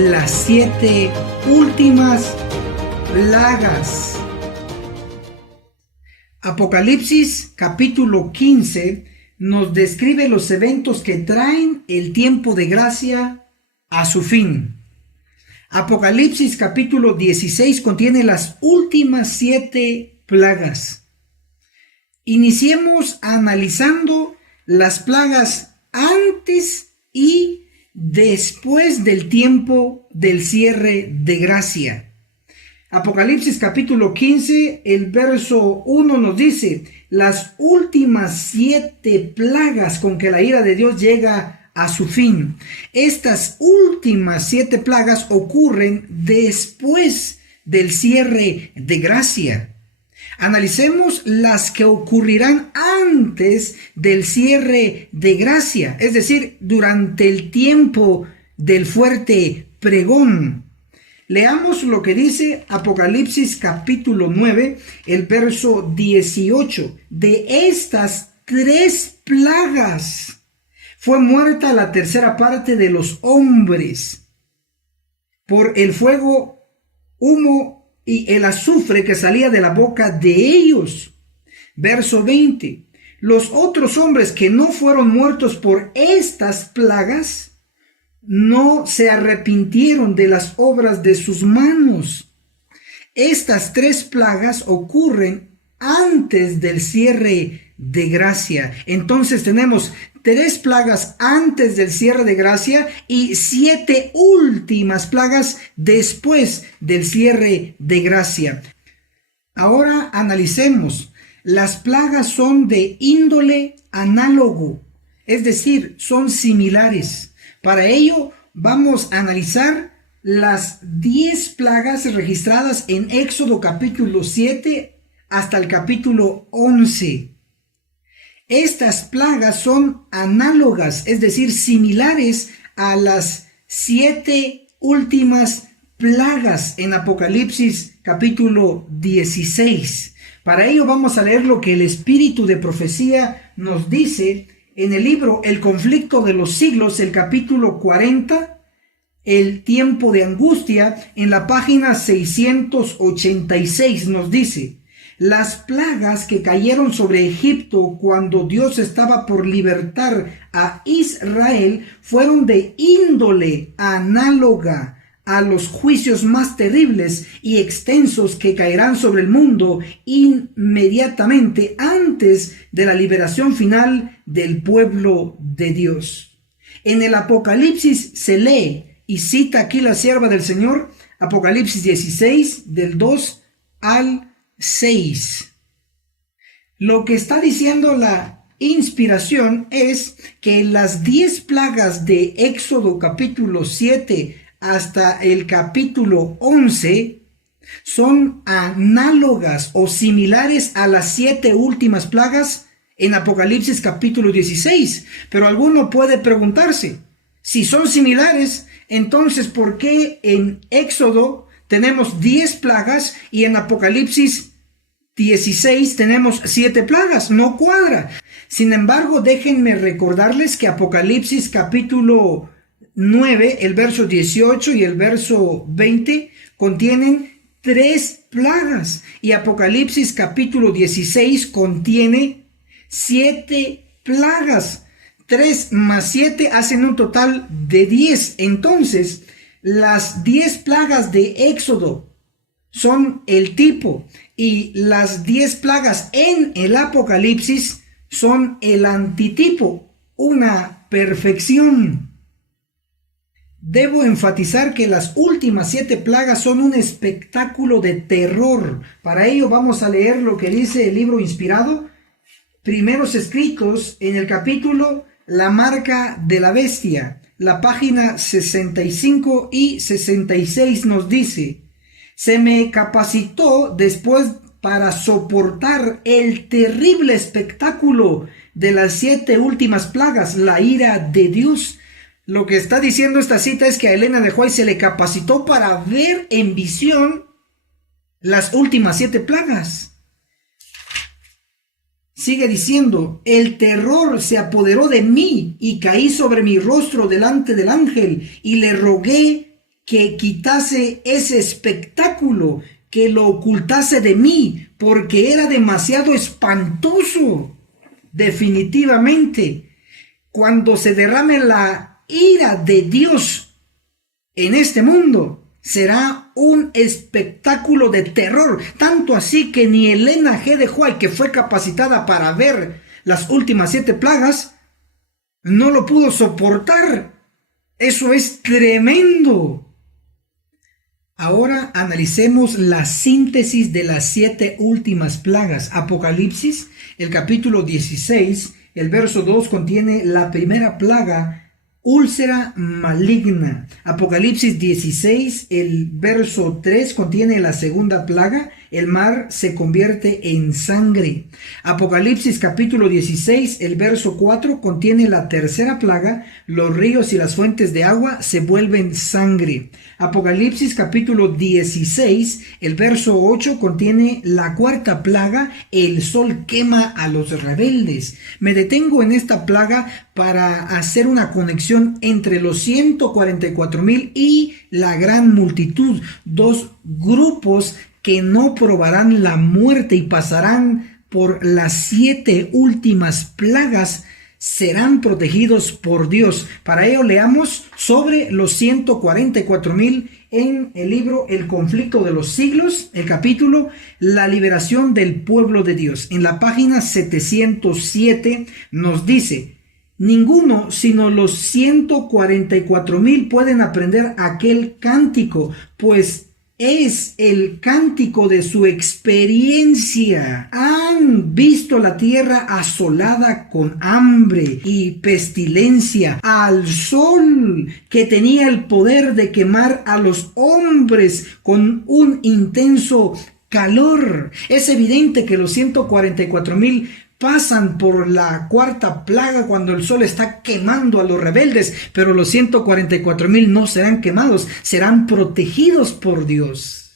las 7 últimas plagas. Apocalipsis capítulo 15 nos describe los eventos que traen el tiempo de gracia a su fin. Apocalipsis capítulo 16 contiene las últimas 7 plagas. Iniciemos analizando las plagas antes y después del tiempo del cierre de gracia. Apocalipsis capítulo 15, el verso 1 nos dice: las últimas 7 plagas con que la ira de Dios llega a su fin. Estas últimas 7 plagas ocurren después del cierre de gracia. Analicemos las que ocurrirán antes del cierre de gracia, es decir, durante el tiempo del fuerte pregón. Leamos lo que dice Apocalipsis capítulo 9, el verso 18. De estas 3 plagas fue muerta la tercera parte de los hombres por el fuego, humo y el azufre que salía de la boca de ellos. Verso 20. Los otros hombres que no fueron muertos por estas plagas no se arrepintieron de las obras de sus manos. Estas 3 plagas ocurren antes del cierre de gracia. Entonces tenemos 3 plagas antes del cierre de gracia y 7 últimas plagas después del cierre de gracia. Ahora analicemos. Las plagas son de índole análogo, es decir, son similares. Para ello vamos a analizar las 10 plagas registradas en Éxodo capítulo 7 hasta el capítulo 11. Estas plagas son análogas, es decir, similares a las 7 últimas plagas en Apocalipsis capítulo 16. Para ello vamos a leer lo que el Espíritu de Profecía nos dice en el libro El conflicto de los siglos, el capítulo 40, el tiempo de angustia, en la página 686 nos dice: las plagas que cayeron sobre Egipto cuando Dios estaba por libertar a Israel fueron de índole análoga a los juicios más terribles y extensos que caerán sobre el mundo inmediatamente antes de la liberación final del pueblo de Dios. En el Apocalipsis se lee y cita aquí la sierva del Señor, Apocalipsis 16, del 2 al 6. Lo que está diciendo la inspiración es que las 10 plagas de Éxodo capítulo 7 hasta el capítulo 11 son análogas o similares a las 7 últimas plagas en Apocalipsis capítulo 16. Pero alguno puede preguntarse, si son similares, entonces ¿por qué en Éxodo tenemos 10 plagas y en Apocalipsis 16 tenemos 7 plagas? No cuadra. Sin embargo, déjenme recordarles que Apocalipsis capítulo 9, el verso 18 y el verso 20 contienen 3 plagas y Apocalipsis capítulo 16 contiene 7 plagas. 3 más 7 hacen un total de 10. Entonces, las 10 plagas de Éxodo son el tipo y las 10 plagas en el Apocalipsis son el antitipo, una perfección. Debo enfatizar que las últimas 7 plagas son un espectáculo de terror. Para ello vamos a leer lo que dice el libro inspirado, Primeros Escritos, en el capítulo La marca de la bestia. La página 65 y 66 nos dice: se me capacitó después para soportar el terrible espectáculo de las 7 últimas plagas, la ira de Dios. Lo que está diciendo esta cita es que a Elena de White se le capacitó para ver en visión las últimas 7 plagas. Sigue diciendo: el terror se apoderó de mí y caí sobre mi rostro delante del ángel y le rogué que quitase ese espectáculo, que lo ocultase de mí, porque era demasiado espantoso. Definitivamente, cuando se derrame la ira de Dios en este mundo, será un espectáculo de terror, tanto así que ni Elena G. de White, que fue capacitada para ver las últimas 7 plagas, no lo pudo soportar. Eso es tremendo. Ahora analicemos la síntesis de las 7 últimas plagas. Apocalipsis, el capítulo 16, el verso 2 contiene la primera plaga, úlcera maligna. Apocalipsis 16, el verso 3 contiene la segunda plaga, el mar se convierte en sangre. Apocalipsis capítulo 16, el verso 4 contiene la tercera plaga, los ríos y las fuentes de agua se vuelven sangre. Apocalipsis capítulo 16, el verso 8 contiene la cuarta plaga, el sol quema a los rebeldes. Me detengo en esta plaga para hacer una conexión entre los 144,000 y la gran multitud, dos grupos que no probarán la muerte y pasarán por las 7 últimas plagas, serán protegidos por Dios. Para ello leamos sobre los 144,000 en el libro El conflicto de los siglos, el capítulo La liberación del pueblo de Dios. En la página 707 nos dice: ninguno sino los 144,000 pueden aprender aquel cántico, pues es el cántico de su experiencia. Han visto la tierra asolada con hambre y pestilencia, al sol que tenía el poder de quemar a los hombres con un intenso calor. Es evidente que los 144,000 pasan por la cuarta plaga cuando el sol está quemando a los rebeldes, pero los 144,000 no serán quemados, serán protegidos por Dios.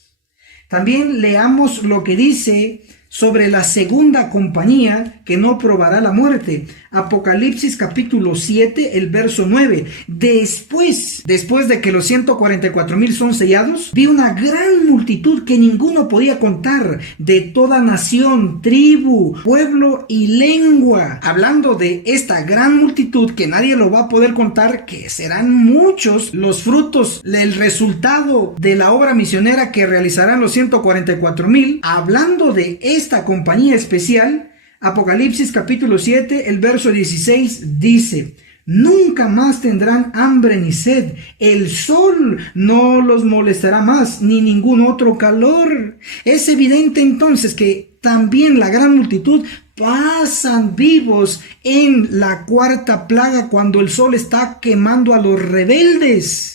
También leamos lo que dice sobre la segunda compañía que no probará la muerte. Apocalipsis capítulo 7, el verso 9. Después de que los 144,000 son sellados, vi una gran multitud que ninguno podía contar, de toda nación, tribu, pueblo y lengua. Hablando de esta gran multitud que nadie lo va a poder contar, que serán muchos los frutos, el resultado de la obra misionera que realizarán los 144,000. Hablando de esta compañía especial, Apocalipsis capítulo 7, el verso 16 dice: nunca más tendrán hambre ni sed, el sol no los molestará más, ni ningún otro calor. Es evidente entonces que también la gran multitud pasan vivos en la cuarta plaga cuando el sol está quemando a los rebeldes.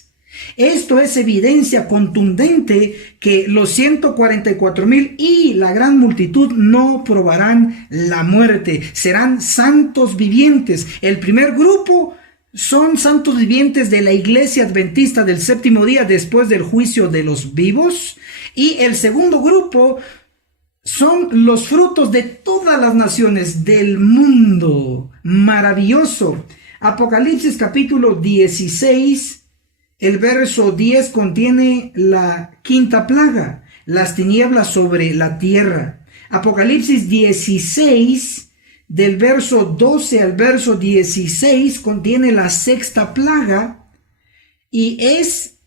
Esto es evidencia contundente que los 144,000 y la gran multitud no probarán la muerte, serán santos vivientes. El primer grupo son santos vivientes de la iglesia adventista del séptimo día después del juicio de los vivos, y el segundo grupo son los frutos de todas las naciones del mundo. Maravilloso. Apocalipsis capítulo 16, el verso 10 contiene la quinta plaga, las tinieblas sobre la tierra. Apocalipsis 16, del verso 12 al verso 16, contiene la sexta plaga y es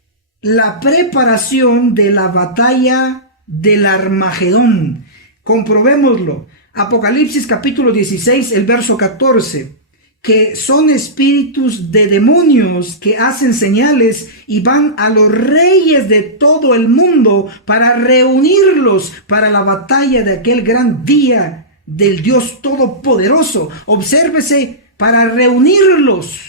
la preparación de la batalla del Armagedón. Comprobémoslo. Apocalipsis capítulo 16, el verso 14. Que son espíritus de demonios que hacen señales y van a los reyes de todo el mundo para reunirlos para la batalla de aquel gran día del Dios Todopoderoso. Obsérvese, para reunirlos.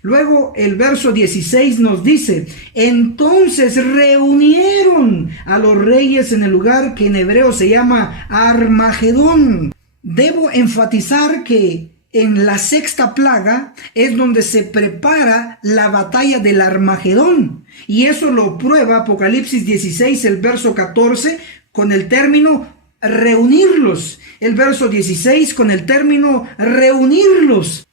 Luego el verso 16 nos dice: entonces reunieron a los reyes en el lugar que en hebreo se llama Armagedón. Debo enfatizar que en la sexta plaga es donde se prepara la batalla del Armagedón. Y eso lo prueba Apocalipsis 16, el verso 14, con el término reunirlos. El verso 16 con el término reunirlos.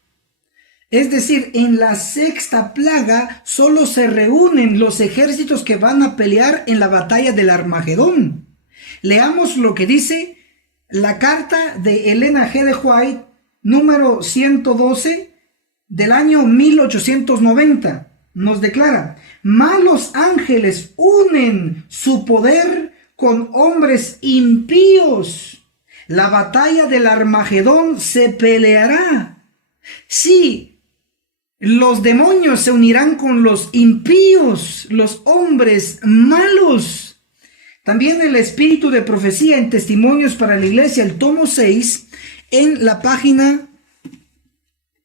Es decir, en la sexta plaga solo se reúnen los ejércitos que van a pelear en la batalla del Armagedón. Leamos lo que dice la carta de Elena G. de White, número 112, del año 1890. Nos declara: malos ángeles unen su poder con hombres impíos. La batalla del Armagedón se peleará. Sí, los demonios se unirán con los impíos, los hombres malos. También el espíritu de profecía en Testimonios para la Iglesia, el tomo 6, en la página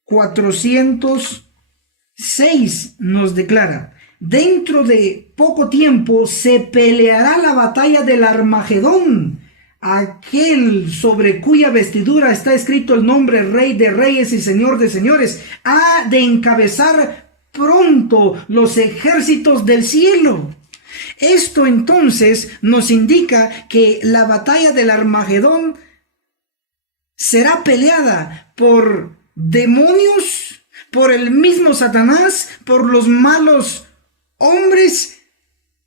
406, nos declara: dentro de poco tiempo se peleará la batalla del Armagedón, aquel sobre cuya vestidura está escrito el nombre Rey de Reyes y Señor de Señores, ha de encabezar pronto los ejércitos del cielo. Esto entonces nos indica que la batalla del Armagedón será peleada por demonios, por el mismo Satanás, por los malos hombres,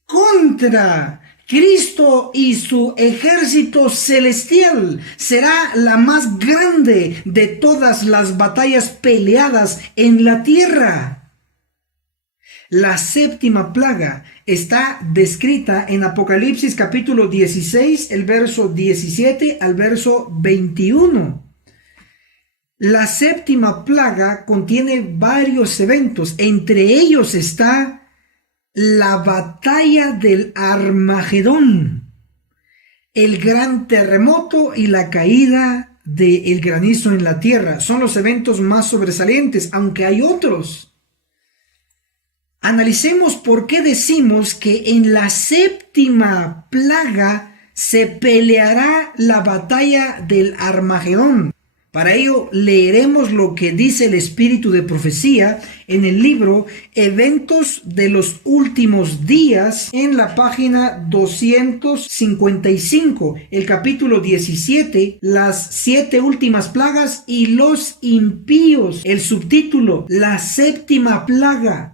contra Cristo y su ejército celestial. Será la más grande de todas las batallas peleadas en la tierra. La séptima plaga está descrita en Apocalipsis capítulo 16, el verso 17 al verso 21. La séptima plaga contiene varios eventos. Entre ellos está la batalla del Armagedón, el gran terremoto y la caída del granizo en la tierra. Son los eventos más sobresalientes, aunque hay otros. Analicemos por qué decimos que en la séptima plaga se peleará la batalla del Armagedón. Para ello leeremos lo que dice el espíritu de profecía en el libro Eventos de los Últimos Días, en la página 255, el capítulo 17, las 7 últimas plagas y los impíos. El subtítulo: la séptima plaga.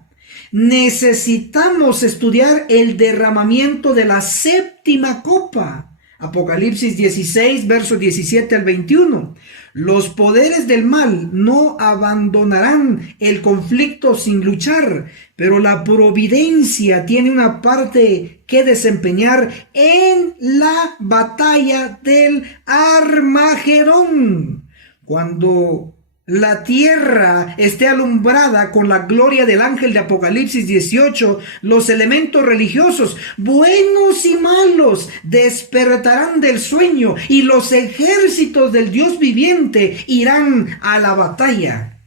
Necesitamos estudiar el derramamiento de la séptima copa. Apocalipsis 16, versos 17 al 21. Los poderes del mal no abandonarán el conflicto sin luchar, pero la providencia tiene una parte que desempeñar en la batalla del Armagedón. Cuando la tierra esté alumbrada con la gloria del ángel de Apocalipsis 18, los elementos religiosos, buenos y malos, despertarán del sueño y los ejércitos del Dios viviente irán a la batalla.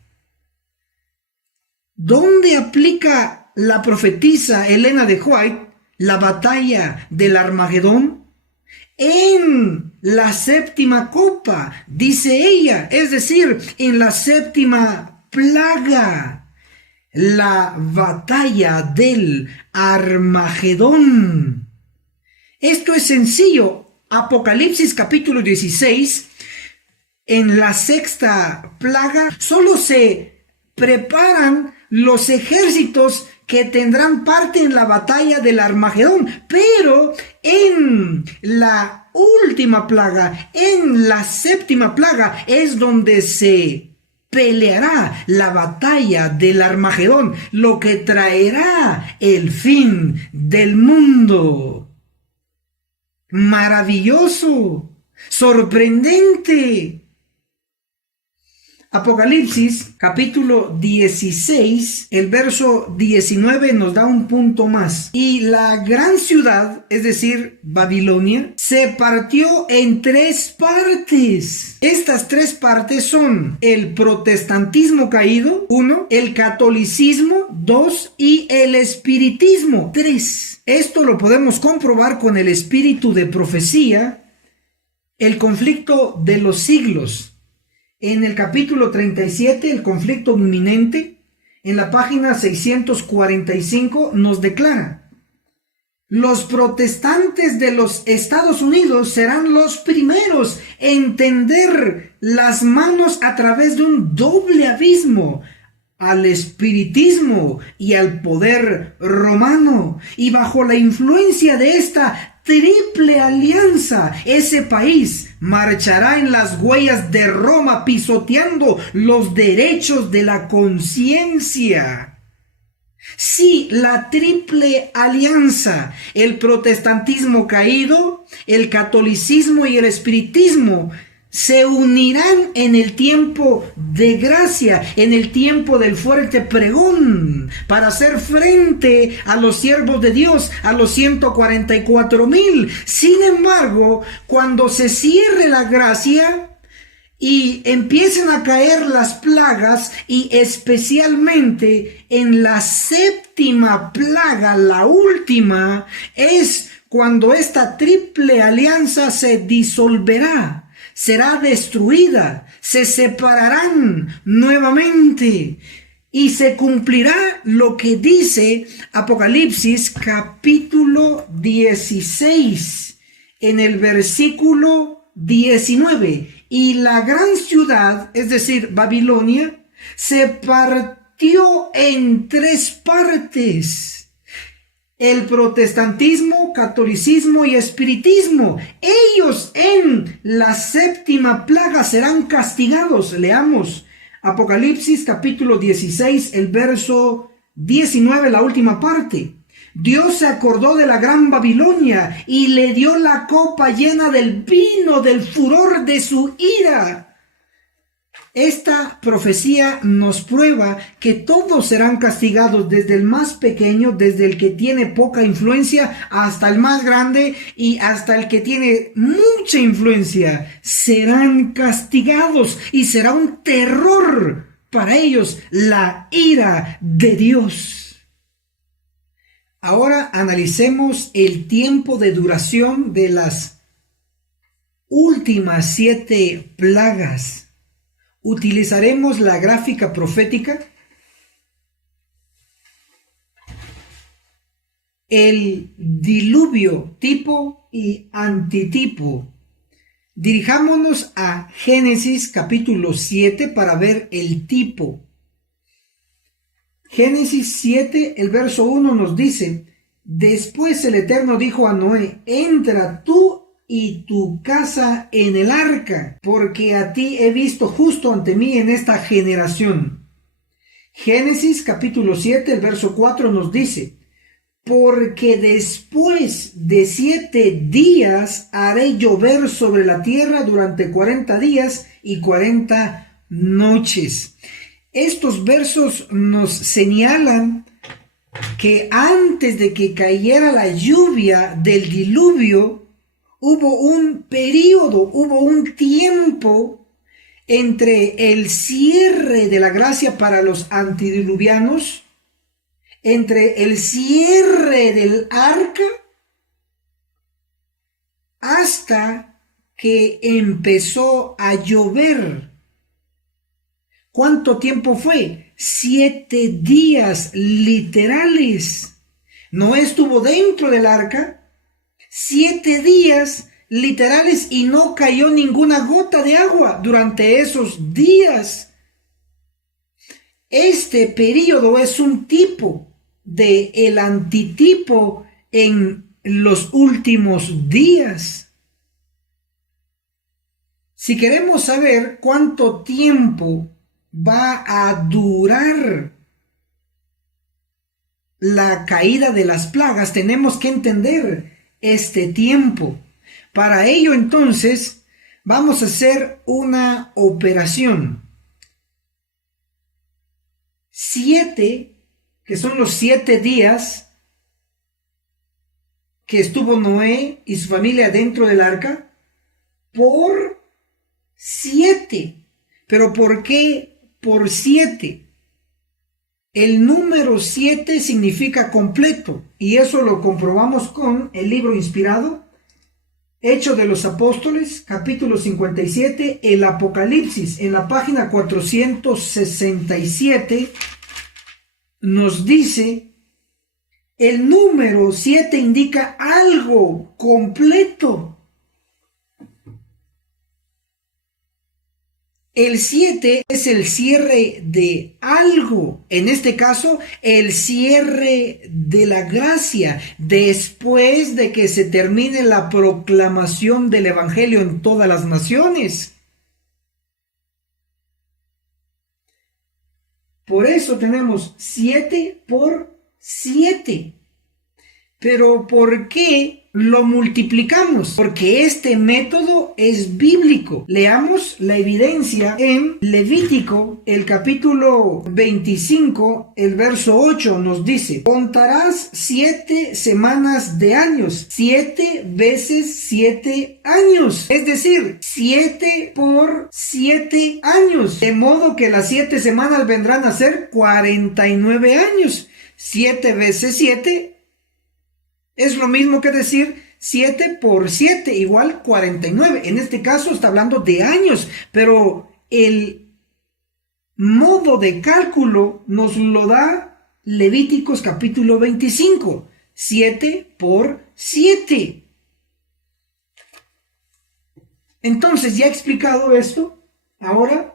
¿Dónde aplica la profetisa Elena de White la batalla del Armagedón? En la séptima copa, dice ella, es decir, en la séptima plaga, la batalla del Armagedón. Esto es sencillo. Apocalipsis capítulo 16, en la sexta plaga, solo se preparan los ejércitos que tendrán parte en la batalla del Armagedón, pero en la última plaga, en la séptima plaga, es donde se peleará la batalla del Armagedón, lo que traerá el fin del mundo. Maravilloso, sorprendente. Apocalipsis capítulo 16, el verso 19 nos da un punto más. Y la gran ciudad, es decir, Babilonia, se partió en 3 partes. Estas 3 partes son el protestantismo caído, 1, el catolicismo, 2, y el espiritismo, 3. Esto lo podemos comprobar con el espíritu de profecía, el conflicto de los siglos. En el capítulo 37, el conflicto inminente, en la página 645, nos declara: los protestantes de los Estados Unidos serán los primeros en tender las manos a través de un doble abismo al espiritismo y al poder romano. Y bajo la influencia de esta triple alianza, ese país marchará en las huellas de Roma, pisoteando los derechos de la conciencia. Sí, la triple alianza, el protestantismo caído, el catolicismo y el espiritismo, se unirán en el tiempo de gracia, en el tiempo del fuerte pregón, para hacer frente a los siervos de Dios, a los 144,000. Sin embargo, cuando se cierre la gracia y empiecen a caer las plagas, y especialmente en la séptima plaga, la última, es cuando esta triple alianza se disolverá, será destruida, se separarán nuevamente y se cumplirá lo que dice Apocalipsis capítulo 16 en el versículo 19. Y la gran ciudad, es decir, Babilonia, se partió en 3 partes. El protestantismo, catolicismo y espiritismo. Ellos en la séptima plaga serán castigados. Leamos Apocalipsis capítulo 16, el verso 19, la última parte. Dios se acordó de la gran Babilonia y le dio la copa llena del vino del furor de su ira. Esta profecía nos prueba que todos serán castigados, desde el más pequeño, desde el que tiene poca influencia, hasta el más grande y hasta el que tiene mucha influencia. Serán castigados y será un terror para ellos la ira de Dios. Ahora analicemos el tiempo de duración de las últimas 7 plagas. Utilizaremos la gráfica profética, el diluvio tipo y antitipo. Dirijámonos a Génesis capítulo 7 para ver el tipo. Génesis 7, el verso 1 nos dice: después el Eterno dijo a Noé: entra tú y tu casa en el arca, porque a ti he visto justo ante mí en esta generación. Génesis capítulo 7, el verso 4 nos dice: porque después de 7 días haré llover sobre la tierra durante 40 días y 40 noches. Estos versos nos señalan que antes de que cayera la lluvia del diluvio, hubo un periodo, hubo un tiempo entre el cierre de la gracia para los antediluvianos, entre el cierre del arca, hasta que empezó a llover. ¿Cuánto tiempo fue? 7 días literales. Noé estuvo dentro del arca 7 días literales y no cayó ninguna gota de agua durante esos días. Este periodo es un tipo de el antitipo en los últimos días. Si queremos saber cuánto tiempo va a durar la caída de las plagas, tenemos que entender este tiempo. Para ello, entonces, vamos a hacer una operación. 7, que son los 7 días que estuvo Noé y su familia dentro del arca, por 7. ¿Pero por qué por 7? El número 7 significa completo, y eso lo comprobamos con el libro inspirado, Hechos de los Apóstoles, capítulo 57, el Apocalipsis, en la página 467, nos dice: el número 7 indica algo completo. El 7 es el cierre de algo, en este caso el cierre de la gracia, después de que se termine la proclamación del Evangelio en todas las naciones. Por eso tenemos 7 por 7. Pero ¿por qué lo multiplicamos? Porque este método es bíblico. Leamos la evidencia en Levítico, el capítulo 25, el verso 8 nos dice: contarás 7 semanas de años, 7 veces 7 años, es decir, 7 por 7 años, de modo que las 7 semanas vendrán a ser 49 años. 7 veces 7 es lo mismo que decir 7 por 7 igual 49. En este caso está hablando de años, pero el modo de cálculo nos lo da Levíticos capítulo 25. 7 por 7. Entonces, ya he explicado esto, ahora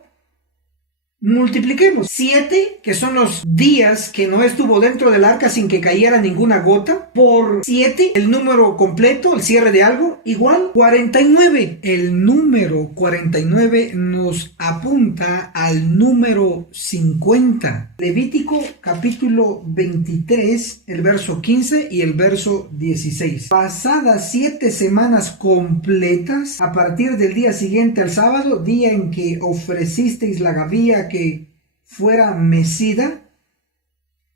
multipliquemos 7, que son los días que Noé estuvo dentro del arca sin que cayera ninguna gota, por 7, el número completo, el cierre de algo, igual 49. El número 49 nos apunta al número 50. Levítico capítulo 23, el verso 15 y el verso 16. Pasadas 7 semanas completas, a partir del día siguiente al sábado, día en que ofrecisteis la gavilla que fuera mecida,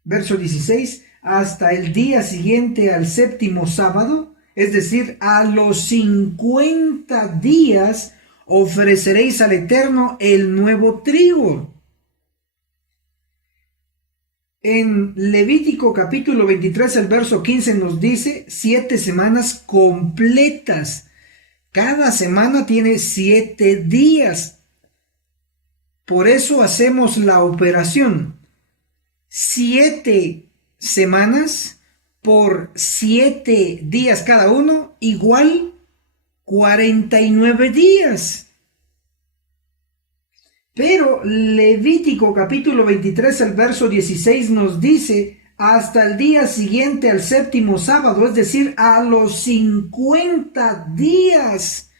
verso 16, hasta el día siguiente al séptimo sábado, es decir, a los 50 días ofreceréis al Eterno el nuevo trigo. En Levítico capítulo 23, el verso 15 nos dice 7 semanas completas. Cada semana tiene 7 días. Por eso hacemos la operación. 7 semanas por 7 días cada uno, igual 49 días. Pero Levítico capítulo 23, el verso 16 nos dice hasta el día siguiente al séptimo sábado, es decir, a los 50 días.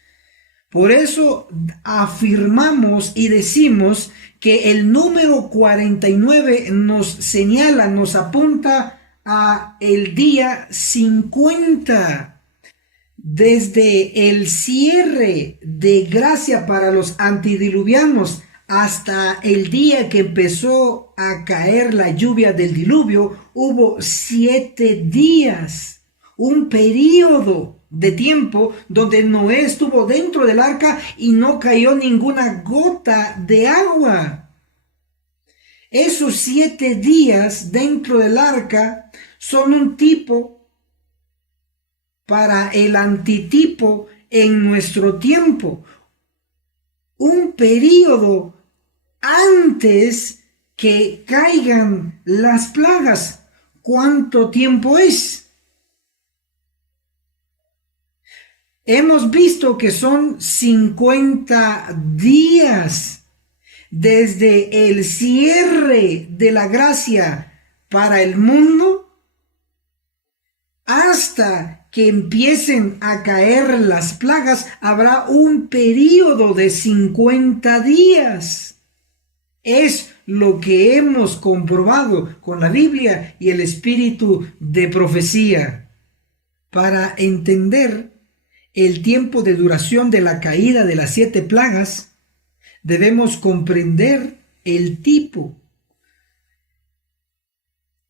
Por eso afirmamos y decimos que el número 49 nos señala, nos apunta a el día 50. Desde el cierre de gracia para los antidiluvianos hasta el día que empezó a caer la lluvia del diluvio, hubo 7 días, un periodo de tiempo donde Noé estuvo dentro del arca y no cayó ninguna gota de agua. Esos 7 días dentro del arca son un tipo para el antitipo en nuestro tiempo, un periodo antes que caigan las plagas. ¿Cuánto tiempo es? Hemos visto que son 50 días desde el cierre de la gracia para el mundo hasta que empiecen a caer las plagas. Habrá un periodo de 50 días. Es lo que hemos comprobado con la Biblia y el espíritu de profecía. Para entender el tiempo de duración de la caída de las 7 plagas, debemos comprender el tipo.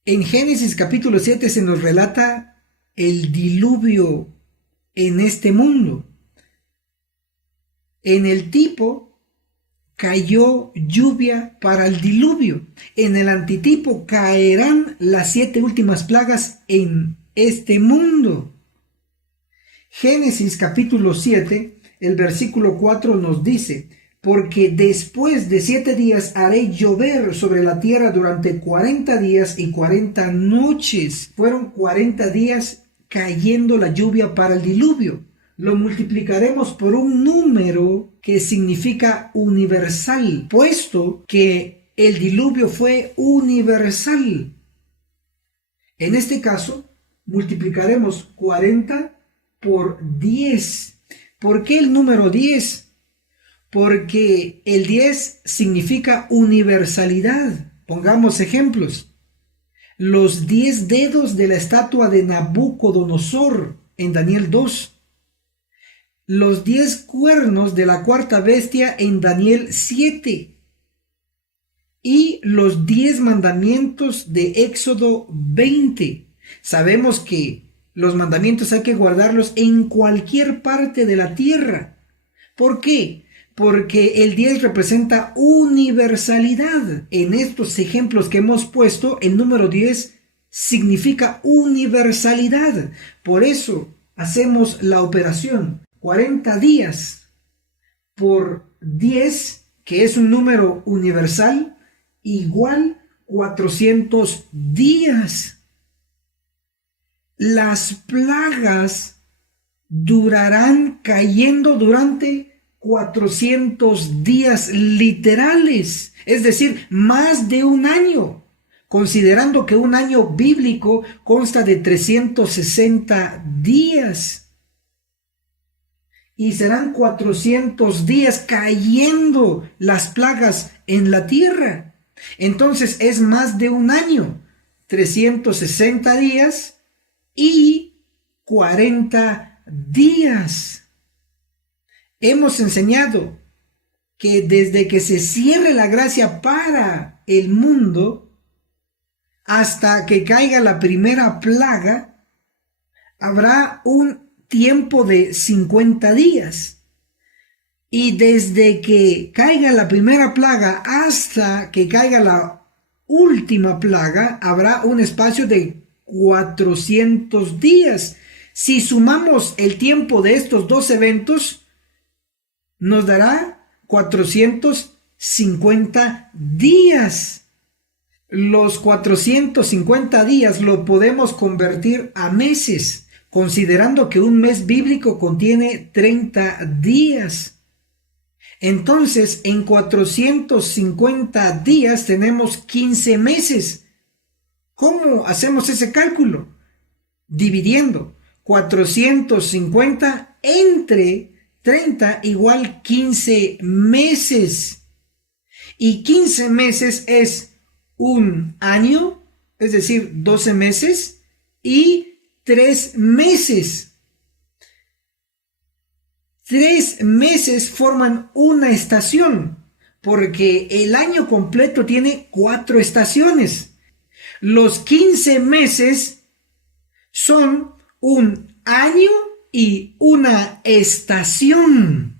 En Génesis capítulo 7 se nos relata el diluvio en este mundo. En el tipo cayó lluvia para el diluvio. En el antitipo caerán las 7 últimas plagas en este mundo. Génesis capítulo 7, el versículo 4 nos dice: porque después de 7 días haré llover sobre la tierra durante 40 días y 40 noches. Fueron 40 días cayendo la lluvia para el diluvio. lo multiplicaremos por un número que significa universal, puesto que el diluvio fue universal. En este caso, multiplicaremos 40 por 10. ¿Por qué el número 10? Porque el 10 significa universalidad. Pongamos ejemplos. Los 10 dedos de la estatua de Nabucodonosor en Daniel 2. Los 10 cuernos de la cuarta bestia en Daniel 7. Y los 10 mandamientos de Éxodo 20. Sabemos que los mandamientos hay que guardarlos en cualquier parte de la tierra. ¿Por qué? Porque el 10 representa universalidad. En estos ejemplos que hemos puesto, el número 10 significa universalidad. Por eso hacemos la operación 40 días por 10, que es un número universal, igual 400 días. Las plagas durarán cayendo durante 400 días literales, es decir, más de un año, considerando que un año bíblico consta de 360 días. Y serán 400 días cayendo las plagas en la tierra. Entonces es más de un año, 360 días y 40 días. Hemos enseñado que desde que se cierre la gracia para el mundo hasta que caiga la primera plaga, habrá un tiempo de 50 días. Y desde que caiga la primera plaga hasta que caiga la última plaga, habrá un espacio de 400 días. Si sumamos el tiempo de estos dos eventos, nos dará 450 días. Los 450 días lo podemos convertir a meses, considerando que un mes bíblico contiene 30 días. Entonces, en 450 días tenemos 15 meses. ¿Cómo hacemos ese cálculo? Dividiendo 450 entre 30 igual 15 meses. Y 15 meses es un año, es decir, 12 meses y 3 meses. 3 meses forman una estación, porque el año completo tiene 4 estaciones. Los 15 meses son un año y una estación.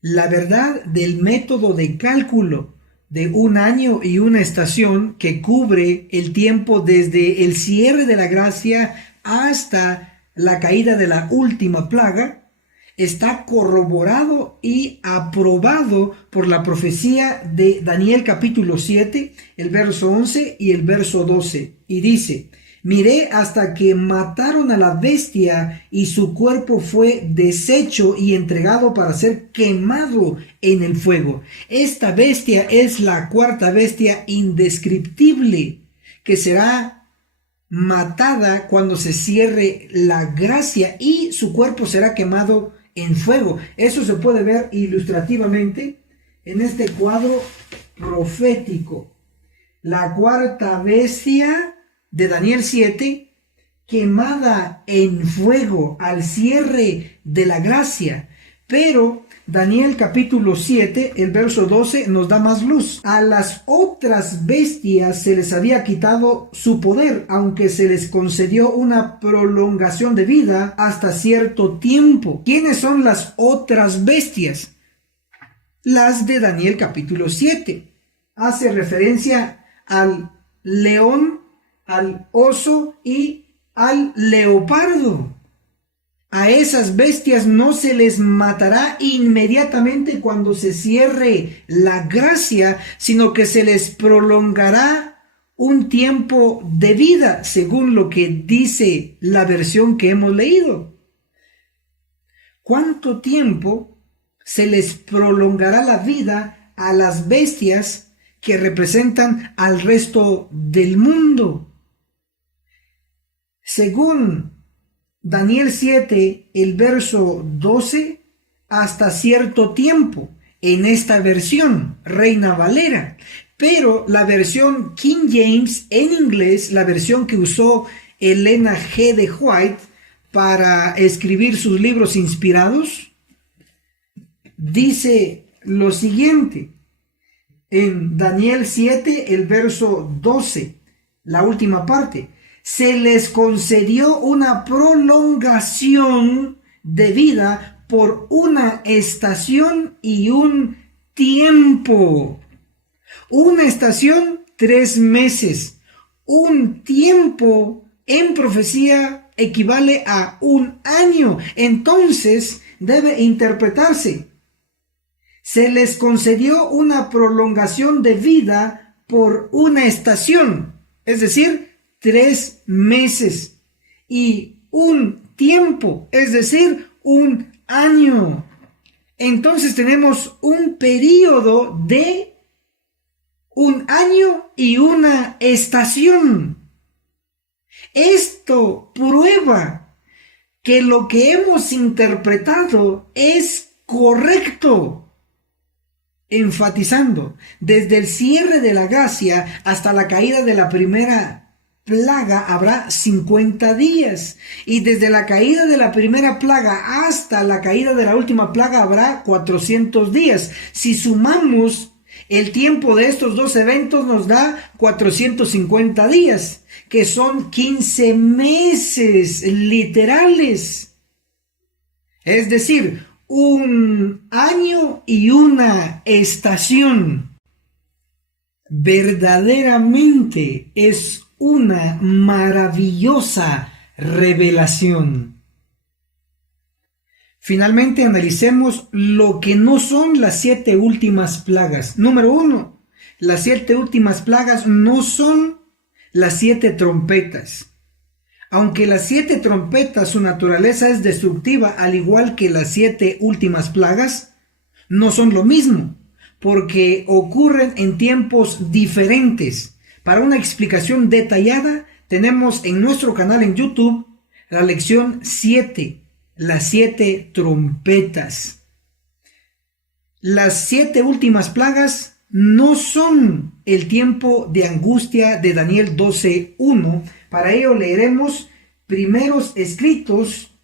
La verdad del método de cálculo de un año y una estación que cubre el tiempo desde el cierre de la gracia hasta la caída de la última plaga está corroborado y aprobado por la profecía de Daniel capítulo 7, el verso 11 y el verso 12. Y dice: miré hasta que mataron a la bestia y su cuerpo fue deshecho y entregado para ser quemado en el fuego. Esta bestia es la cuarta bestia indescriptible que será matada cuando se cierre la gracia y su cuerpo será quemado en fuego. Eso se puede ver ilustrativamente en este cuadro profético. La cuarta bestia de Daniel 7, quemada en fuego al cierre de la gracia. Pero Daniel capítulo 7, el verso 12 nos da más luz. A las otras bestias se les había quitado su poder, aunque se les concedió una prolongación de vida hasta cierto tiempo. ¿Quiénes son las otras bestias? Las de Daniel capítulo 7. Hace referencia al león, al oso y al leopardo. A esas bestias no se les matará inmediatamente cuando se cierre la gracia, sino que se les prolongará un tiempo de vida, según lo que dice la versión que hemos leído. ¿Cuánto tiempo se les prolongará la vida a las bestias que representan al resto del mundo? Según Daniel 7, el verso 12, hasta cierto tiempo, en esta versión, Reina Valera. Pero la versión King James en inglés, la versión que usó Elena G. de White para escribir sus libros inspirados, dice lo siguiente. En Daniel 7, el verso 12, la última parte, se les concedió una prolongación de vida por una estación y un tiempo. Una estación, 3 meses. Un tiempo en profecía equivale a 1 año. Entonces debe interpretarse: se les concedió una prolongación de vida por una estación, es decir, 3 meses, y un tiempo, es decir, 1 año. Entonces tenemos un periodo de 1 año y una estación. Esto prueba que lo que hemos interpretado es correcto, enfatizando: desde el cierre de la Gracia hasta la caída de la primera plaga habrá 50 días, y desde la caída de la primera plaga hasta la caída de la última plaga habrá 400 días. Si sumamos el tiempo de estos 2 eventos, nos da 450 días, que son 15 meses literales. Es decir, 1 año y una estación. Verdaderamente es una maravillosa revelación. Finalmente, analicemos lo que no son las 7 últimas plagas. Número 1, las 7 últimas plagas no son las 7 trompetas. Aunque las 7 trompetas, su naturaleza es destructiva, al igual que las 7 últimas plagas, no son lo mismo, porque ocurren en tiempos diferentes. Para una explicación detallada, tenemos en nuestro canal en YouTube la lección 7. Las 7 trompetas. Las 7 últimas plagas no son el tiempo de angustia de Daniel 12:1. Para ello leeremos Primeros Escritos,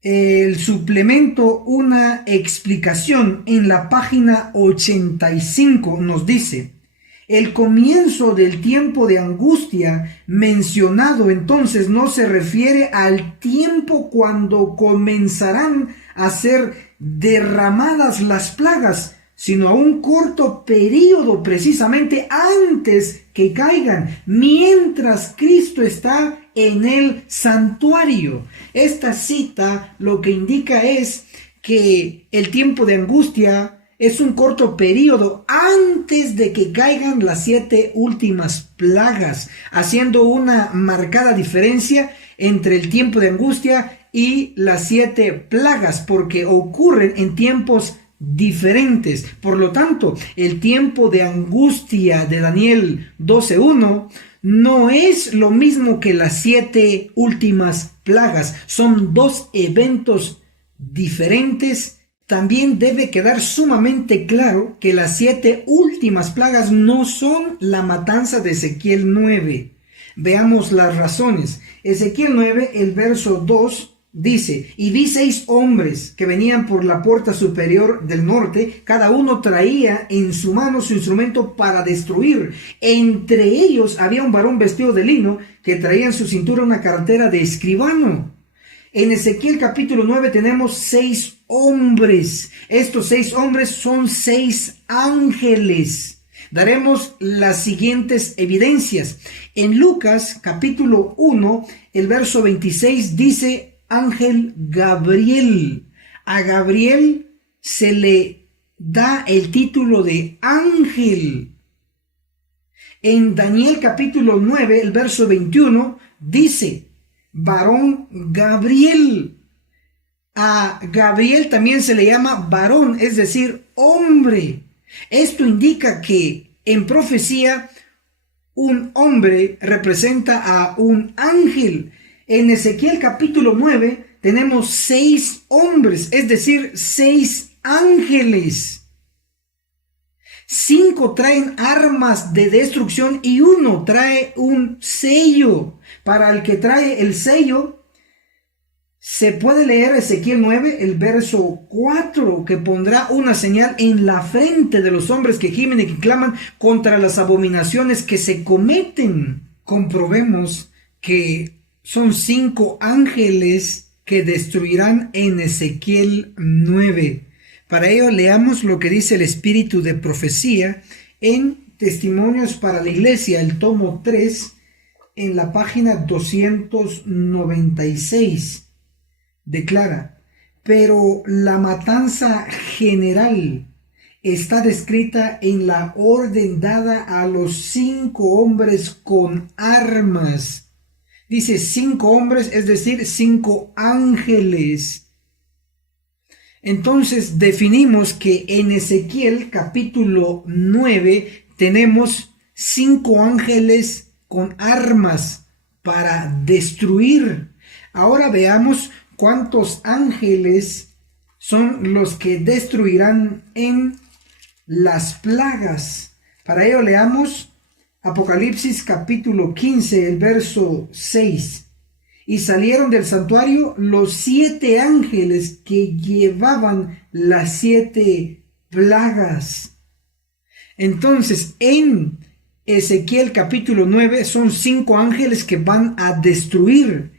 el suplemento Una explicación, en la página 85. Nos dice: el comienzo del tiempo de angustia mencionado entonces no se refiere al tiempo cuando comenzarán a ser derramadas las plagas, sino a un corto periodo precisamente antes que caigan, mientras Cristo está en el santuario. Esta cita lo que indica es que el tiempo de angustia es un corto periodo antes de que caigan las 7 últimas plagas, haciendo una marcada diferencia entre el tiempo de angustia y las 7 plagas, porque ocurren en tiempos diferentes. Por lo tanto, el tiempo de angustia de Daniel 12:1 no es lo mismo que las 7 últimas plagas. Son 2 eventos diferentes. También debe quedar sumamente claro que las 7 últimas plagas no son la matanza de Ezequiel 9. Veamos las razones. Ezequiel 9, el verso 2 dice: y vi 6 hombres que venían por la puerta superior del norte, cada uno traía en su mano su instrumento para destruir. Entre ellos había un varón vestido de lino que traía en su cintura una cartera de escribano. En Ezequiel capítulo 9 tenemos 6 hombres. Estos 6 hombres son 6 ángeles. Daremos las siguientes evidencias. En Lucas capítulo 1, el verso 26 dice: ángel Gabriel. A Gabriel se le da el título de ángel. En Daniel capítulo 9, el verso 21 dice: varón Gabriel. A Gabriel también se le llama varón, es decir, hombre. Esto indica que en profecía un hombre representa a un ángel. En Ezequiel capítulo 9 tenemos 6 hombres, es decir, 6 ángeles. 5 traen armas de destrucción y 1 trae un sello. Para el que trae el sello, se puede leer Ezequiel 9, el verso 4, que pondrá una señal en la frente de los hombres que gimen y que claman contra las abominaciones que se cometen. Comprobemos que son 5 ángeles que destruirán en Ezequiel 9. Para ello leamos lo que dice el Espíritu de Profecía en Testimonios para la Iglesia, el tomo 3, en la página 296. Declara: pero la matanza general está descrita en la orden dada a los 5 hombres con armas. Dice 5 hombres, es decir, 5 ángeles. Entonces definimos que en Ezequiel capítulo 9 tenemos 5 ángeles con armas para destruir. Ahora veamos cuántos ángeles son los que destruirán en las plagas. Para ello leamos Apocalipsis capítulo 15, el verso 6. Y salieron del santuario los 7 ángeles que llevaban las 7 plagas. Entonces, en Ezequiel capítulo 9 son 5 ángeles que van a destruir.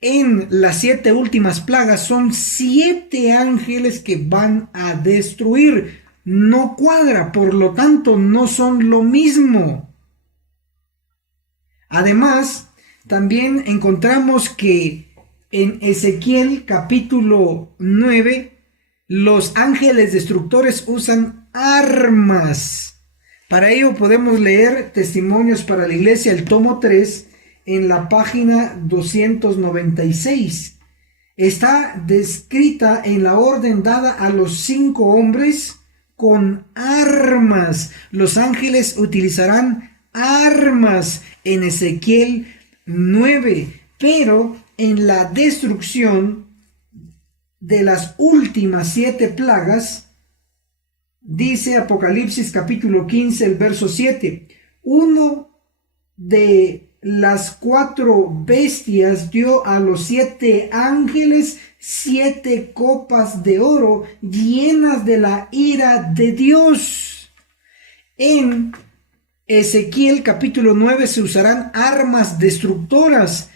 En las 7 últimas plagas son 7 ángeles que van a destruir. No cuadra, por lo tanto no son lo mismo. Además, también encontramos que en Ezequiel capítulo 9 los ángeles destructores usan armas. Para ello podemos leer Testimonios para la Iglesia, el tomo 3, en la página 296. Está descrita en la orden dada a los 5 hombres con armas. Los ángeles utilizarán armas en Ezequiel 9, pero en la destrucción de las últimas 7 plagas, dice Apocalipsis capítulo 15, el verso 7, uno de las 4 bestias dio a los 7 ángeles 7 copas de oro llenas de la ira de Dios. En Ezequiel capítulo 9 se usarán armas destructoras.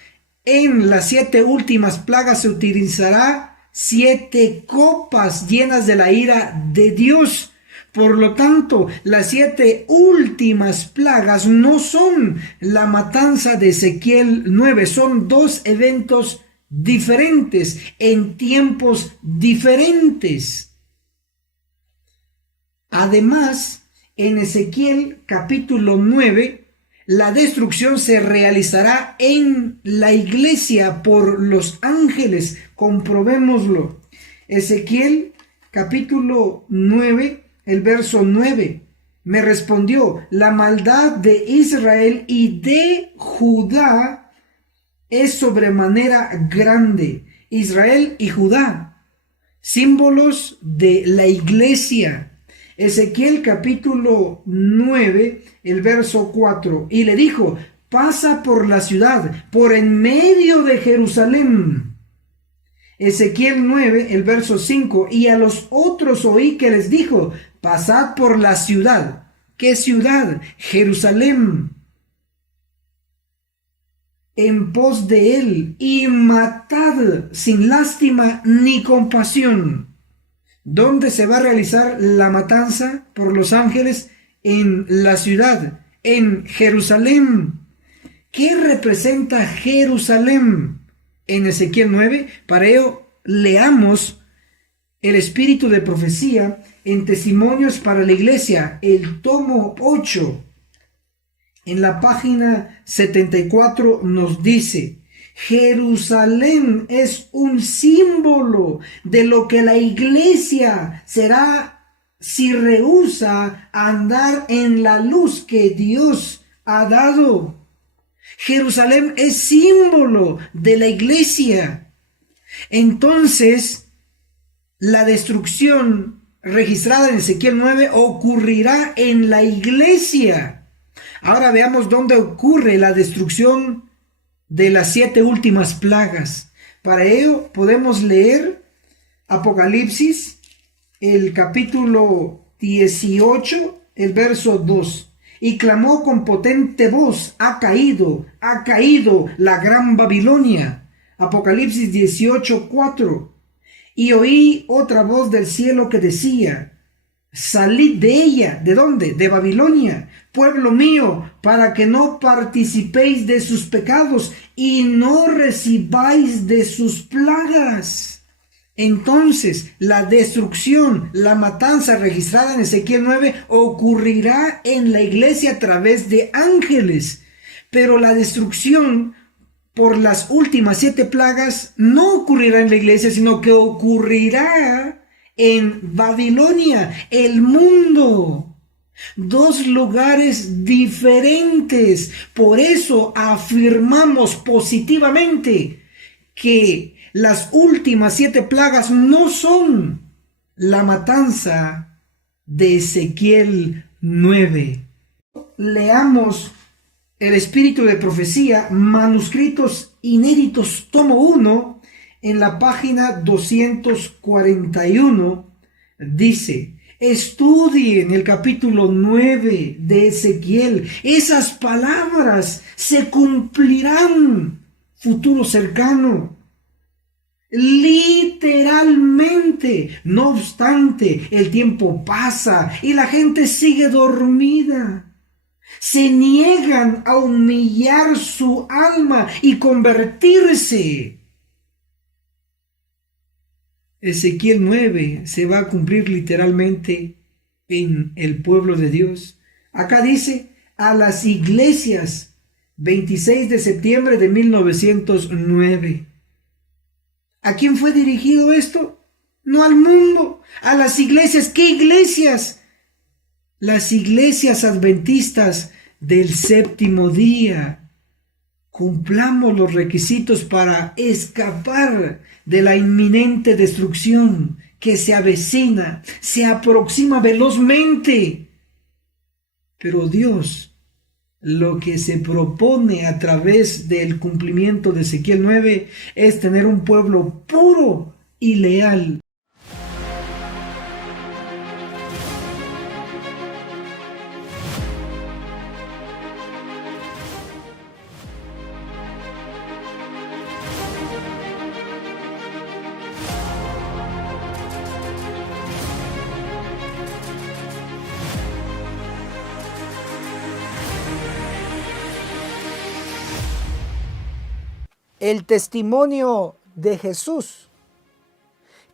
En las 7 últimas plagas se utilizará 7 copas llenas de la ira de Dios. Por lo tanto, las 7 últimas plagas no son la matanza de Ezequiel 9, son 2 eventos diferentes, en tiempos diferentes. Además, en Ezequiel capítulo 9, la destrucción se realizará en la iglesia por los ángeles. Comprobémoslo. Ezequiel capítulo 9, el verso 9. Me respondió: la maldad de Israel y de Judá es sobremanera grande. Israel y Judá, símbolos de la iglesia. Ezequiel capítulo 9, el verso 4. Y le dijo: pasa por la ciudad, por en medio de Jerusalén. Ezequiel 9, el verso 5. Y a los otros oí que les dijo: pasad por la ciudad. ¿Qué ciudad? Jerusalén. En pos de él, y matad sin lástima ni compasión. ¿Dónde se va a realizar la matanza por los ángeles? En la ciudad, en Jerusalén. ¿Qué representa Jerusalén en Ezequiel 9? Para ello, leamos el Espíritu de Profecía en Testimonios para la Iglesia, el tomo 8. En la página 74 nos dice: Jerusalén es un símbolo de lo que la iglesia será si rehúsa andar en la luz que Dios ha dado. Jerusalén es símbolo de la iglesia. Entonces, la destrucción registrada en Ezequiel 9 ocurrirá en la iglesia. Ahora veamos dónde ocurre la destrucción de las 7 últimas plagas. Para ello podemos leer Apocalipsis, el capítulo 18, el verso 2. Y clamó con potente voz: ha caído la gran Babilonia. Apocalipsis 18, 4. Y oí otra voz del cielo que decía: salid de ella. ¿De dónde? De Babilonia, pueblo mío, para que no participéis de sus pecados y no recibáis de sus plagas. Entonces, la destrucción, la matanza registrada en Ezequiel 9 ocurrirá en la iglesia a través de ángeles. Pero la destrucción por las últimas 7 plagas no ocurrirá en la iglesia, sino que ocurrirá en Babilonia, el mundo. 2 lugares diferentes. Por eso afirmamos positivamente que las últimas 7 plagas no son la matanza de Ezequiel 9. Leamos El espíritu de profecía, manuscritos inéditos, tomo 1, en la página 241, dice: estudien el capítulo 9 de Ezequiel. Esas palabras se cumplirán futuro cercano. Literalmente. No obstante, el tiempo pasa y la gente sigue dormida. Se niegan a humillar su alma y convertirse. Ezequiel 9 se va a cumplir literalmente en el pueblo de Dios. Acá dice: a las iglesias, 26 de septiembre de 1909. ¿A quién fue dirigido esto? No al mundo, a las iglesias. ¿Qué iglesias? Las iglesias adventistas del séptimo día. Cumplamos los requisitos para escapar de la inminente destrucción que se avecina, se aproxima velozmente. Pero Dios, lo que se propone a través del cumplimiento de Ezequiel 9 es tener un pueblo puro y leal. El testimonio de Jesús,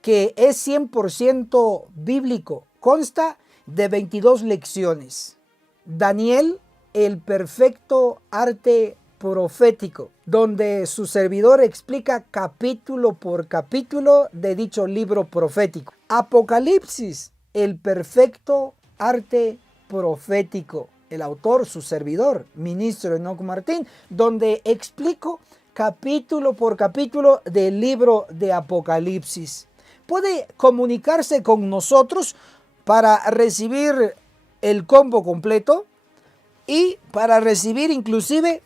que es 100% bíblico, consta de 22 lecciones. Daniel, el perfecto arte profético, donde su servidor explica capítulo por capítulo de dicho libro profético. Apocalipsis, el perfecto arte profético. El autor, su servidor, ministro Enoc Martín, donde explico capítulo por capítulo del libro de Apocalipsis. Puede comunicarse con nosotros para recibir el combo completo y para recibir inclusive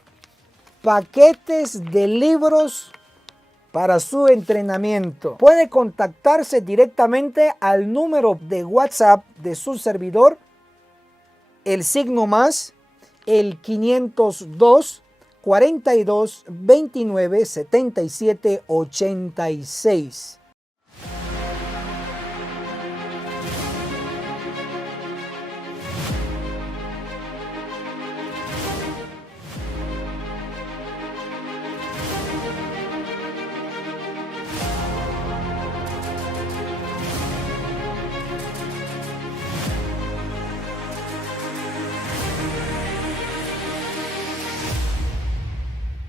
paquetes de libros para su entrenamiento. Puede contactarse directamente al número de WhatsApp de su servidor, el signo más, el 502 42 29 77 86.